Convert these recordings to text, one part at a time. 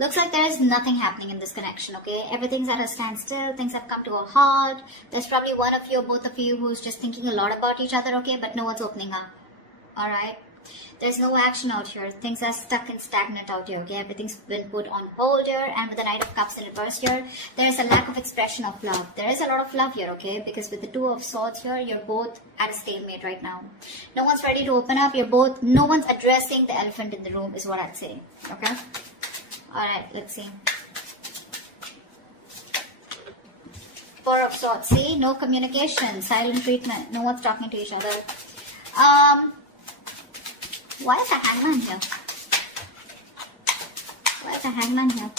Looks like there is nothing happening in this connection, okay? Everything's at a standstill. Things have come to a halt. There's probably one of you or both of you who's just thinking a lot about each other, okay? But no one's opening up, alright? There's no action out here. Things are stuck and stagnant out here, okay? Everything's been put on hold here. And with the Knight of Cups in reverse here, there is a lack of expression of love. There is a lot of love here, okay? Because with the Two of Swords here, you're both at a stalemate right now. No one's ready to open up. No one's addressing the elephant in the room is what I'd say, okay? Alright, let's see. Four of Swords. See? No communication. Silent treatment. No one's talking to each other. Why is the Hangman here? Why is the Hangman here?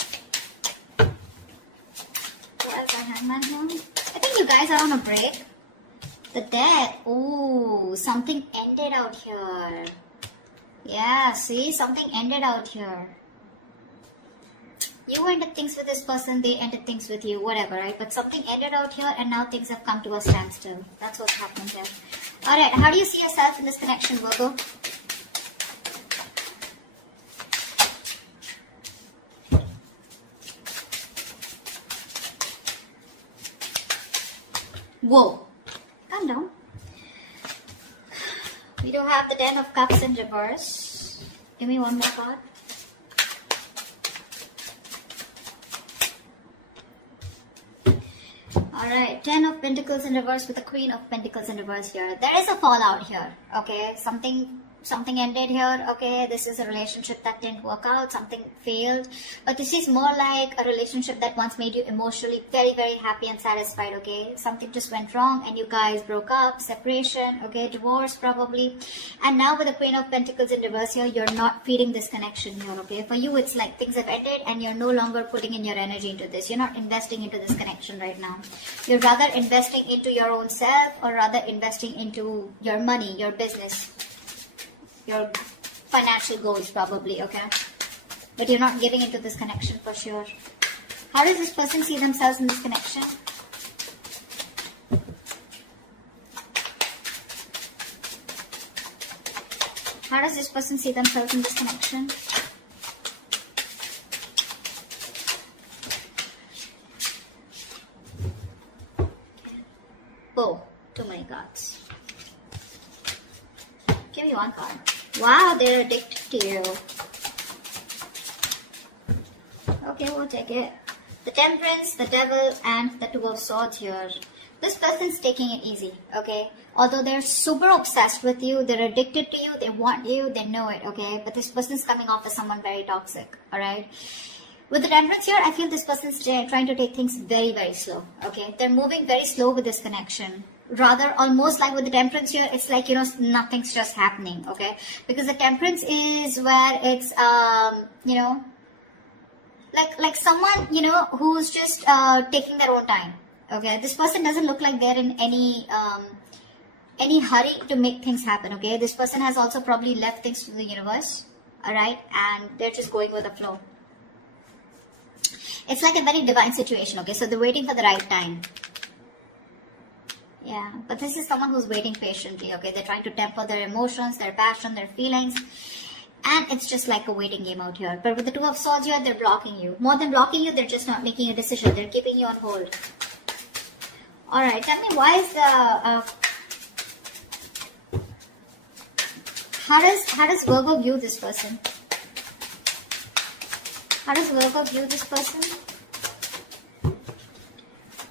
Why is the Hangman here? I think you guys are on a break. The Death. Ooh, something ended out here. Yeah, see? Something ended out here. You ended things with this person, they ended things with you, whatever, right? But something ended out here and now things have come to a standstill. That's what's happening here. Alright, how do you see yourself in this connection, Virgo? Whoa, calm down. We do have the Ten of Cups in reverse. Give me one more card. Alright, Ten of Pentacles in reverse with the Queen of Pentacles in reverse here. There is a fallout here, okay? Something ended here, okay? This is a relationship that didn't work out, something failed. But this is more like a relationship that once made you emotionally very, very happy and satisfied, okay? Something just went wrong and you guys broke up, separation, okay? Divorce probably. And now with the Queen of Pentacles in reverse here, you're not feeding this connection here, okay? For you, it's like things have ended and you're no longer putting in your energy into this. You're not investing into this connection right now. You're rather investing into your own self or rather investing into your money, your business, your financial goals probably, okay? But you're not giving into this connection for sure. How does this person see themselves in this connection? How does this person see themselves in this connection? Oh, too many cards. Give me one card. Wow, they're addicted to you. Okay, we'll take it. The Temperance, the Devil, and the Two of Swords here. This person's taking it easy, okay? Although they're super obsessed with you, they're addicted to you, they want you, they know it, okay? But this person's coming off as someone very toxic, alright? With the Temperance here, I feel this person's trying to take things very, very slow, okay? They're moving very slow with this connection. Rather, almost like with the Temperance here, it's like, you know, nothing's just happening, okay? Because the Temperance is where it's, you know, like someone, you know, who's just taking their own time, okay? This person doesn't look like they're in any hurry to make things happen, okay? This person has also probably left things to the universe, alright? And they're just going with the flow. It's like a very divine situation, okay? So they're waiting for the right time. Yeah, but this is someone who's waiting patiently, okay? They're trying to temper their emotions, their passion, their feelings. And it's just like a waiting game out here. But with the Two of Swords here, they're blocking you. More than blocking you, they're just not making a decision. They're keeping you on hold. Alright, tell me why is the... How does Virgo view this person? How does Virgo view this person?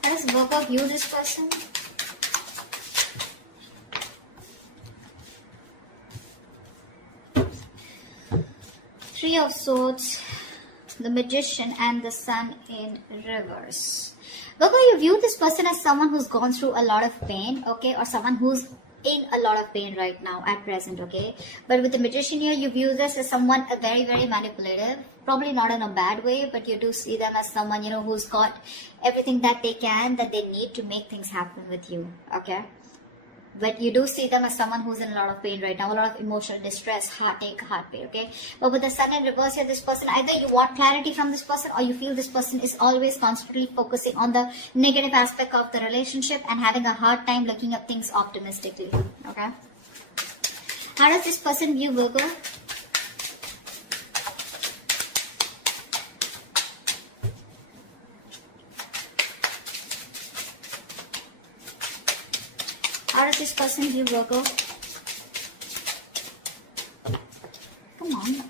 How does Virgo view this person? Three of Swords, the Magician, and the Sun in reverse. Virgo, you view this person as someone who's gone through a lot of pain, okay? Or someone who's in a lot of pain right now at present, okay? But with the Magician here, you view this as someone very, very manipulative. Probably not in a bad way, but you do see them as someone, you know, who's got everything that they can, that they need to make things happen with you, okay? But you do see them as someone who's in a lot of pain right now, a lot of emotional distress, heartache, heart pain, okay? But with the Sun in reverse here, this person, either you want clarity from this person or you feel this person is always constantly focusing on the negative aspect of the relationship and having a hard time looking at things optimistically, okay? How does this person view Virgo? does this person view Virgo? Come on.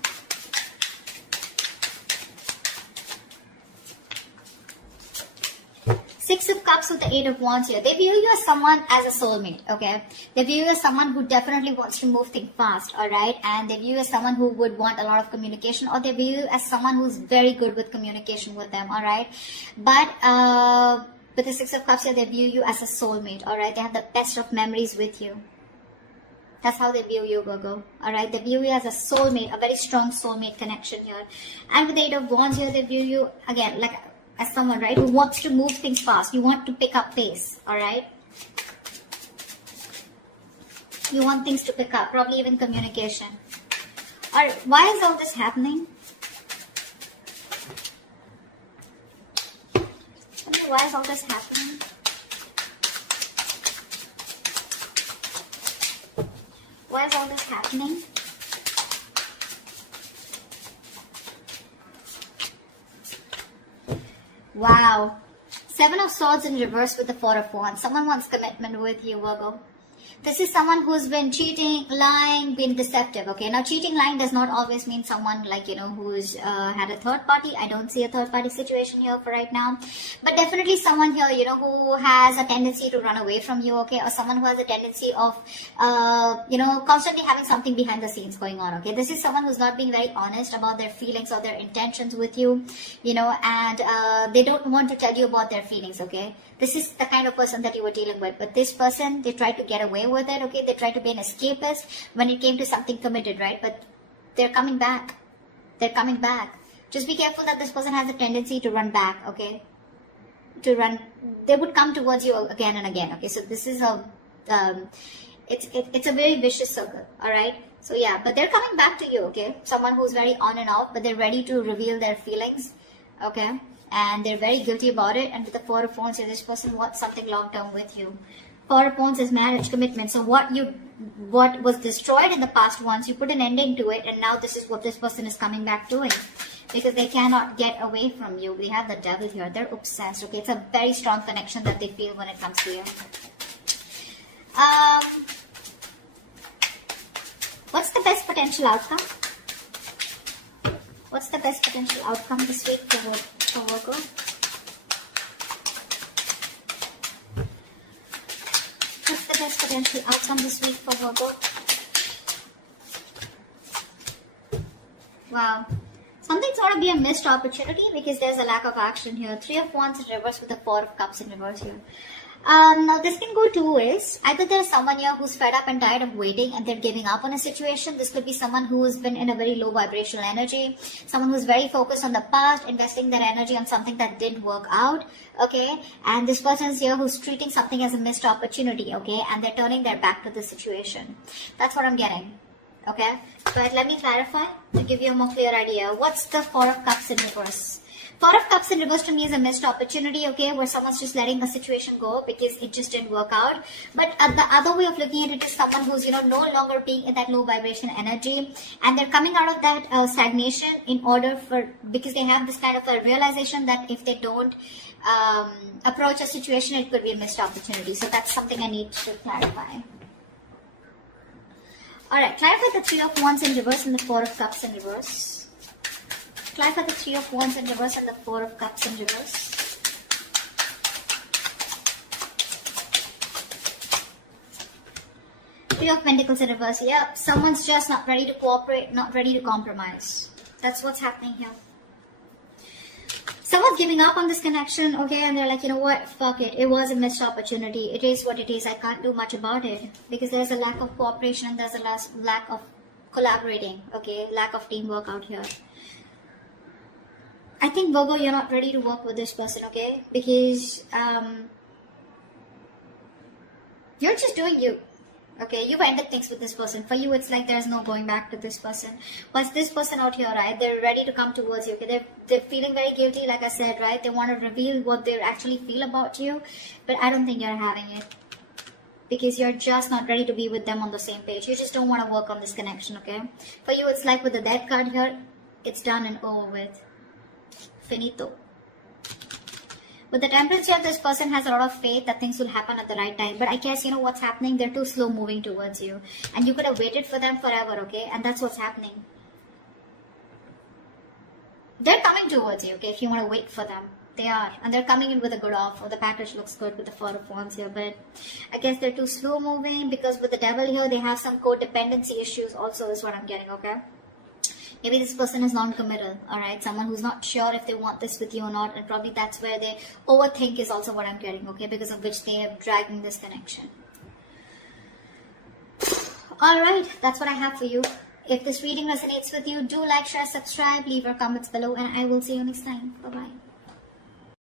Six of Cups with the Eight of Wands here. They view you as someone as a soulmate, okay? They view you as someone who definitely wants to move things fast, alright? And they view you as someone who would want a lot of communication, or they view you as someone who's very good with communication with them, alright? But with the Six of Cups here, they view you as a soulmate, alright? They have the best of memories with you. That's how they view you, Virgo. Alright, they view you as a soulmate, a very strong soulmate connection here. And with the Eight of Wands here, they view you, again, like as someone, right, who wants to move things fast. You want to pick up pace, alright? You want things to pick up, probably even communication. Alright, why is all this happening? Why is all this happening? Why is all this happening? Wow. Seven of Swords in reverse with the Four of Wands. Someone wants commitment with you, Virgo. This is someone who's been cheating, lying, been deceptive, okay? Now, cheating, lying does not always mean someone like, you know, who's had a third party. I don't see a third party situation here for right now. But definitely someone here, you know, who has a tendency to run away from you, okay? Or someone who has a tendency of, you know, constantly having something behind the scenes going on, okay? This is someone who's not being very honest about their feelings or their intentions with you, you know, and they don't want to tell you about their feelings, okay? This is the kind of person that you were dealing with. But this person, they tried to get away with it, okay? They tried to be an escapist when it came to something committed, right? But they're coming back. They're coming back. Just be careful that this person has a tendency to run back, okay? To run. They would come towards you again and again, okay? So this is a, it's a very vicious circle, all right? So yeah, but they're coming back to you, okay? Someone who's very on and off, but they're ready to reveal their feelings, okay? And they're very guilty about it. And with the Four of Wands, this person wants something long-term with you. Four of Wands is marriage, commitment. So what was destroyed in the past once, you put an ending to it, and now this is what this person is coming back doing. Because they cannot get away from you. We have the Devil here. They're obsessed, okay? It's a very strong connection that they feel when it comes to you. What's the best potential outcome? What's the best potential outcome this week for Virgo? What's the best potential outcome this week for Virgo? Wow. Something's got to be a missed opportunity because there's a lack of action here. Three of Wands in reverse with the Four of Cups in reverse here. Now this can go two ways. Either there's someone here who's fed up and tired of waiting and they're giving up on a situation. This could be someone who's been in a very low vibrational energy. Someone who's very focused on the past, investing their energy on something that didn't work out. Okay. And this person's here who's treating something as a missed opportunity. Okay. And they're turning their back to the situation. That's what I'm getting. Okay. But let me clarify to give you a more clear idea. What's the Four of Cups in reverse? Four of Cups in reverse to me is a missed opportunity, okay, where someone's just letting a situation go because it just didn't work out. But the other way of looking at it is someone who's, you know, no longer being in that low vibration energy, and they're coming out of that stagnation in order for, because they have this kind of a realization that if they don't approach a situation, it could be a missed opportunity. So that's something I need to clarify. Alright, clarify the Three of Wands in reverse and the Four of Cups in reverse. Clarify the Three of Wands in reverse and the Four of Cups in reverse. Three of Pentacles in reverse. Yeah, someone's just not ready to cooperate, not ready to compromise. That's what's happening here. Someone's giving up on this connection, okay, and they're like, you know what, fuck it. It was a missed opportunity. It is what it is. I can't do much about it because there's a lack of cooperation and there's a lack of collaborating, okay, lack of teamwork out here. I think, Virgo, you're not ready to work with this person, okay? Because you're just doing you, okay? You've ended things with this person. For you, it's like there's no going back to this person. But this person out here, right, they're ready to come towards you, okay? They're feeling very guilty, like I said, right? They want to reveal what they actually feel about you. But I don't think you're having it. Because you're just not ready to be with them on the same page. You just don't want to work on this connection, okay? For you, it's like with the Death card here, it's done and over with. Finito. With the Temperance here, this person has a lot of faith that things will happen at the right time. But I guess, you know what's happening? They're too slow moving towards you. And you could have waited for them forever, okay? And that's what's happening. They're coming towards you, okay? If you want to wait for them. They are. And they're coming in with a good offer. The package looks good with the Four of Wands here. But I guess they're too slow moving because with the Devil here, they have some codependency issues also is what I'm getting, okay? Maybe this person is non-committal, alright? Someone who's not sure if they want this with you or not, and probably that's where they overthink is also what I'm getting, okay? Because of which they are dragging this connection. Alright, that's what I have for you. If this reading resonates with you, do like, share, subscribe, leave your comments below, and I will see you next time. Bye-bye.